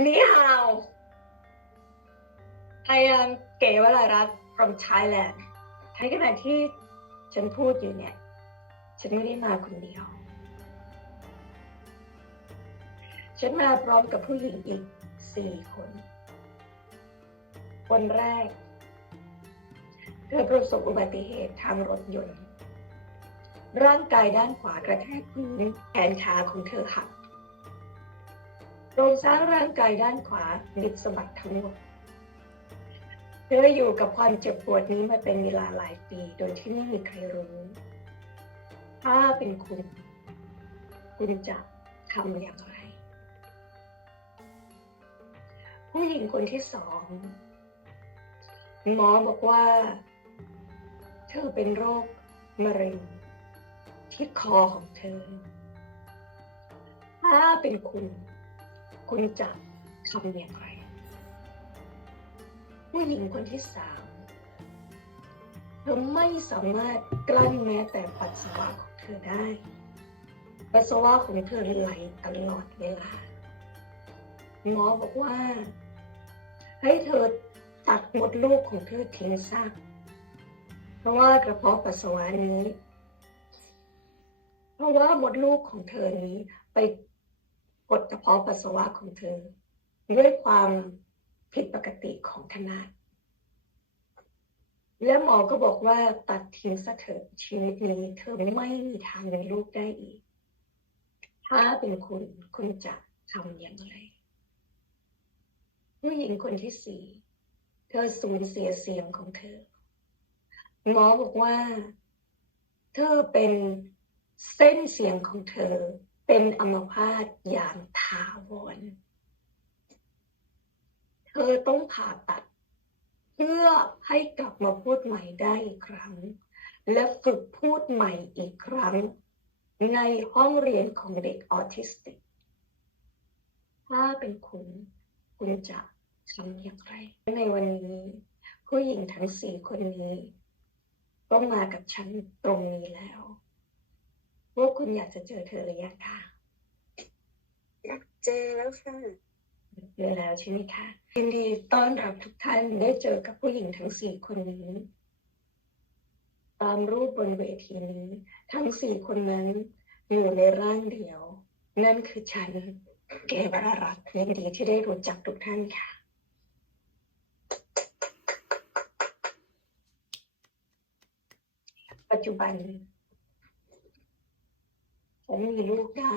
นี่ฮาว I am เก๋วรารัต from Thailand ในขณะที่ฉันพูดอยู่เนี่ย ฉันไม่ได้มาคนเดียว ฉันมาพร้อมกับผู้หญิงอีกสี่คน คนแรก เธอประสบอุบัติเหตุทางรถยนต์ ร่างกายด้านขวากระแทกพื้นแขนขาของเธอหัก โครงสร้างร่างกายด้านขวาบิดสะบัดทั้งหมดเธออยู่กับความเจ็บปวดนี้มาเป็นเวลาหลายปี โดยที่ไม่มีใครรู้ ถ้าเป็นคุณ คุณจะทำอย่างไร ผู้หญิงคนที่สองหมอบอกว่า เธอเป็นโรคมะเร็งที่คอของเธอ ถ้าเป็นคุณ คุณจะทำอย่างไรผู้หญิงคนที่สามเธอไม่สามารถกลั้นแม้แต่ปัสสาวะของเธอได้ปัสสาวะของเธอไหลตลอดเวลาหมอบอกว่า ให้เธอตัดมดลูกของเธอทิ้งซะเพราะว่ากระเพาะปัสสาวะนี้ เพราะว่ามดลูกของเธอนี้ไป กดกระเพาะปัสสาวะของเธอ ด้วยความผิดปกติของขนาด และหมอก็บอกว่าตัดทิ้งซะเถอะชีวิตนี้เธอไม่มีทางมีลูกได้อีก ถ้าเป็นคุณคุณจะทำอย่างไร ผู้หญิงคนที่สี่เธอสูญเสียเสียงของเธอ หมอบอกว่า เธอเป็นเส้นเสียงของเธอ เป็นอัมพาตอย่างถาวร เธอต้องผ่าตัด เพื่อให้กลับมาพูดใหม่ได้อีกครั้ง และฝึกพูดใหม่อีกครั้ง ในห้องเรียนของเด็กออทิสติก ถ้าเป็นคุณ คุณจะทำอย่างไร ในวันนี้ ผู้หญิงทั้งสี่คนนี้ ก็มากับฉันตรงนี้แล้ว ว่าคุณอยากจะเจอเธอหรือยังคะอยากเจอแล้วค่ะเจอแล้วใช่ไหมคะยินดีต้อนรับทุกท่านได้เจอกับผู้หญิงทั้งสี่คนนี้ ตามรูปบนเวทีนี้ ทั้งสี่คนนั้นอยู่ในร่างเดียว นั่นคือฉัน เกวรารัตน์ยินดีที่ได้รู้จักทุกท่านค่ะปัจจุบัน ฉันมีลูกได้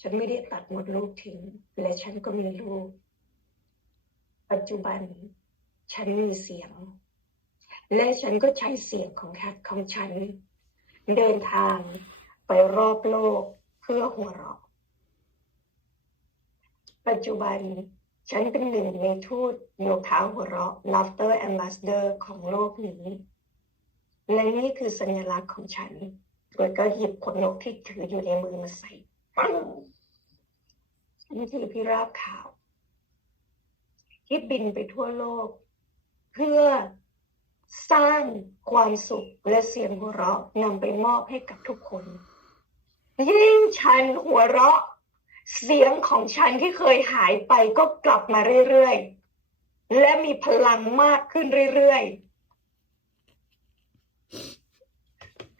ฉันไม่ได้ตัดหมดลูกทิ้ง และฉันก็มีลูก ปัจจุบัน ฉันมีเสียง และฉันก็ใช้เสียงของแคทของฉัน เดินทางไปรอบโลกเพื่อหัวเราะ ปัจจุบันฉันเป็นหนึ่งในทูตโยคะหัวเราะ laughter ambassador ของโลกนี้ และนี่คือสัญลักษณ์ของฉัน โดยก็หยิบขนนกที่ถืออยู่ในมือมาใส่ปังนี่คือพิราบขาว ที่บินไปทั่วโลก เพื่อสร้างความสุขและเสียงหัวเราะนำไปมอบให้กับทุกคน ยิ่งฉันหัวเราะ เสียงของฉันที่เคยหายไปก็กลับมาเรื่อยๆ และมีพลังมากขึ้นเรื่อยๆ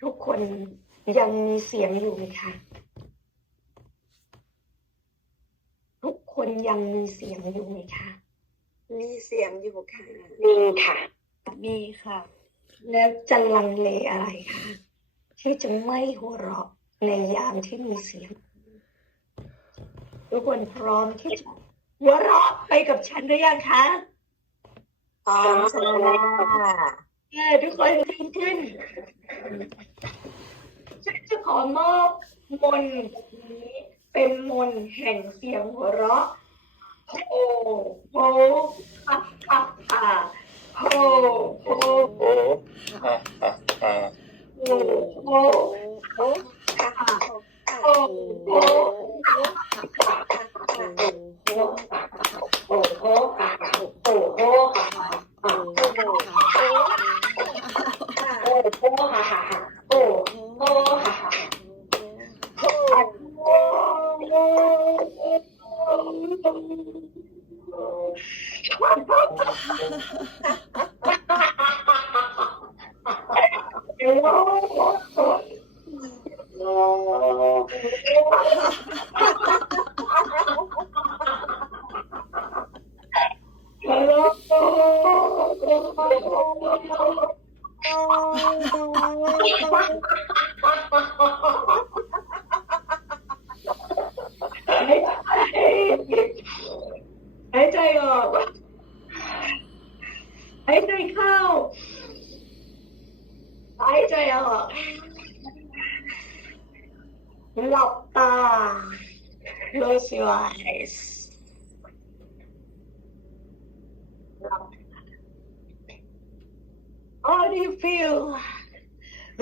ทุกคน ยังมีเสียงอยู่ไหมคะ ทุกคนยังมีเสียงอยู่ไหมคะ มีเสียงอยู่ค่ะ มีค่ะ มีค่ะ แล้วจะลังเลอะไรคะที่จะไม่หัวเราะในยามที่มีเสียง ทุกคนพร้อมที่จะหัวเราะไปกับฉันหรือยังคะพร้อมค่ะเออทุกคนขึ้นขึ้นฉัน จะขอมอบมนนี้เป็นมนแห่งเสียงหัวเราะโอโฮฮ่าฮ่าฮ่าโอโฮโอฮ่าฮ่าฮ่าโอโฮโอ้ค่ะโอ้โหโ Oh, หายใจออกหายใจเข้าหายใจออกหลับตา close your eyes หลับ How do you feel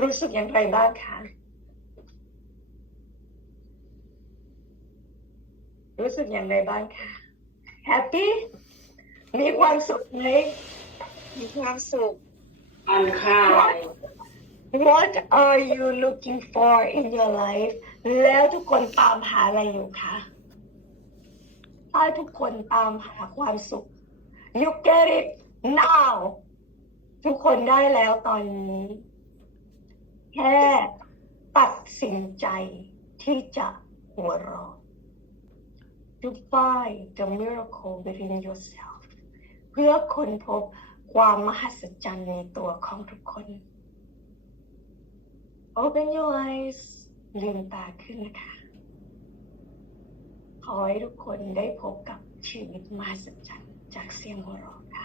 รู้สึกอย่างไรบ้างคะ สึกอย่างไรบ้างคะ Happy มีความสุขไหมมีความสุขผ่อนคลาย What are you looking for in your life แล้วทุกคนตามหาอะไรอยู่คะถ้าทุกคนตามหาความสุข you get it now ทุกคนได้แล้วตอนนี้ แค่ตัดสินใจที่จะหัวเราะ to find the miracle within yourself เพื่อค้นพบความมหัศจรรย์ในตัวของทุกคน Open your eyes ลืมตาขึ้นนะคะ ขอให้ทุกคนได้พบกับชีวิตมหัศจรรย์จากเสียงหัวเราะค่ะ